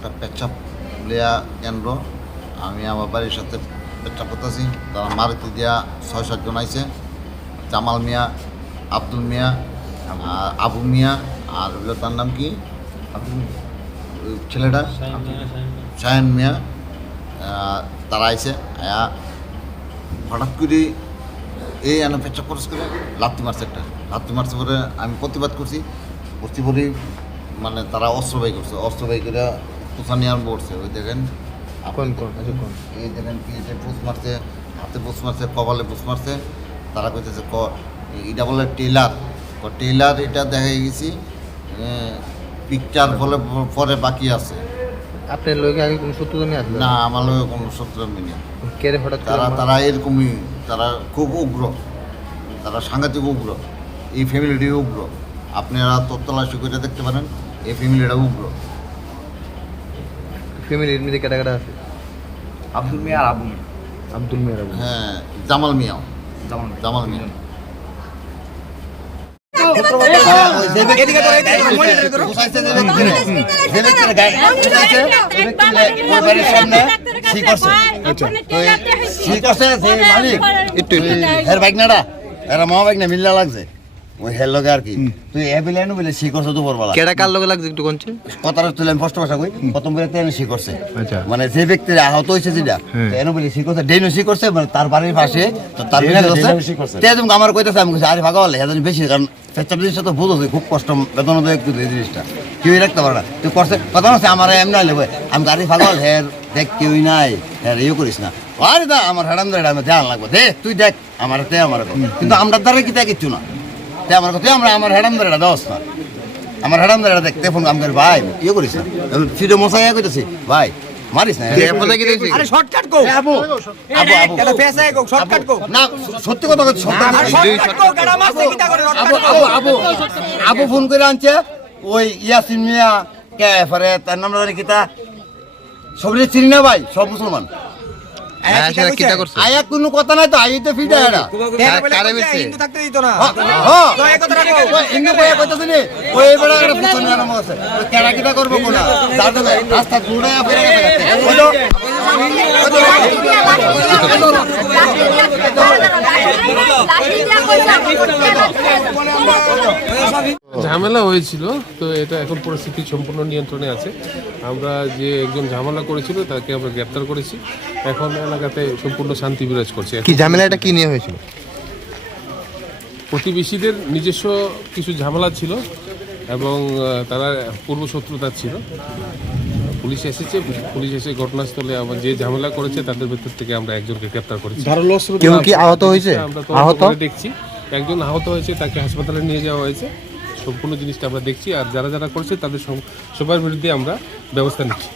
একটা পেচ্ছাপ লেয়া কেন্দ্র। আমি আমার বাড়ির সাথে পেচ্ছাপ করতেছি, তারা মারুতি দিয়া ৬-৭ জন আইছে। জামাল মিয়া, আব্দুল মিয়া, আবু মিয়া, আর তার নাম কি ছেলেটা শাহিন মিয়া, তারা আইছে। হঠাৎ করে এই আনা পেচ্ছাপ খরচ করে লাত্তি মারছে, একটা লাত্তি মারছে পরে আমি প্রতিবাদ করছি পরে মানে তারা অস্ত্র বাই করছে, অস্ত্র বাই করে তুফানি আরম্ভ করছে। ওই দেখেন এই দেখেন পিঠে পোষ মারছে, হাতে পোষ মারছে, কপালে পোষ মারছে। তারা কইতেছে এটা বলে টেইলার এটা দেখা গেছি পিকচার বলে পরে বাকি আছে। আপনার লোকে আগে কোনো শত্রুতা নিয়ে আসবে না, আমার লোক কোনো শত্রু নেই। কেড়ে হঠাৎ তারা এরকমই, তারা খুব উগ্র, তারা সাংঘাতিক উগ্র। এই ফ্যামিলিটিও উগ্র, আপনারা তত্ত্বলাশি করে দেখতে পারেন। এই ফ্যামিলিটা উগ্র। ফ্যামিলির মধ্যে কেটা কেটা আছে? আব্দুল মিয়া আর আবু মিয়া। আব্দুল মিয়া, হ্যাঁ, জামাল মিয়াও, জামাল মিয়া। মিল্লা লাগছে ওই হের লগে আর কি। তুই এবিলেন বলে শিখরছ তো পড়বালা। কেডা কার লগে লাগছে একটু কোনছে? কথাটা তুলে আমি স্পষ্ট ভাষা কই, প্রথম করে তেন শিখরছে। আচ্ছা, মানে যে ব্যক্তি আহত হইছে যেটা তেন বলে শিখরছে, ডেনো শিখরছে, মানে তার বাড়ির পাশে তো তার বিনা করছে। তে তুমি আমার কইতাছে, আমি কইছি আরে ভাগা হলে এত বেশি, কারণ পেচ্ছাপ জিনিসটা তো বুঝো খুব কষ্ট, বেদনাদায়ক একটু এই জিনিসটা কেউই রাখতে পারে না। তুই করছে কথা হচ্ছে আমার এমনি হলে আমি গাড়ি ভাগা হল হের দেখ কেউই নাই, হ্যাঁ ইয়ে করিস না। আরে দা আমার হেডাম ধরে আমি ধ্যান লাগবে, দে তুই দেখ আমার তে আমার, কিন্তু আমরা দ্বারা কি কিচ্ছু না। আমার কথা আমার হেডাম ধরে দোস না, আমার হেডাম ধরে দেখতে ফোন আমি করি ভাই ইয়ে করিস না, ফিরে মশাই কইতেছি ভাই মারিস না। আরে শর্টকাট কো আবু আবু আবু এটা ফেসে কো শর্টকাট কো না, সত্যি কথা কই, শর্টকাট কো কেডা মারছে কিটা করে আবু ফোন করে আনছে ওই ইয়াসিন মিয়া কে পরে তার নাম জানি কিটা, সবরে চিনি না ভাই, সব মুসলমান। আয়া কোনো কথা নাই তো, আই তো ফিডা এরা হিন্দু থাকতে দিত না। তো এই কথা রাখো, হিন্দু কইয়া কইতাছ নি ওই বড় একটা পুছন নাম আছে, কেডা কিটা করব কোনা যার দে রাস্তা ঘুরায়া ফিরে গেছে বলো। ঝামেলা হয়েছিল, তো এটা এখন পরিস্থিতি সম্পূর্ণ নিয়ন্ত্রণে আছে। আমরা যে একজন ঝামেলা করেছিল তাকে আমরা গ্রেপ্তার করেছি। এখন এলাকাতে সম্পূর্ণ শান্তি বিরাজ করছে। কি ঝামেলাটা কি নিয়ে হয়েছিল? প্রতিবেশীদের নিজস্ব কিছু ঝামেলা ছিল এবং তারা পূর্ব শত্রুতা ছিল। পুলিশ এসে ঘটনাস্থলে আবার যে ঝামেলা করেছে তাদের ভেতর থেকে আমরা একজনকে গ্রেপ্তার করেছি। কেউ কি আহত হয়েছে? আমরা তো দেখছি একজন আহত হয়েছে, তাকে হাসপাতালে নিয়ে যাওয়া হয়েছে। সম্পূর্ণ জিনিসটা আমরা দেখছি, আর যারা যারা করছে তাদের সবার বিরুদ্ধে আমরা ব্যবস্থা নিচ্ছি।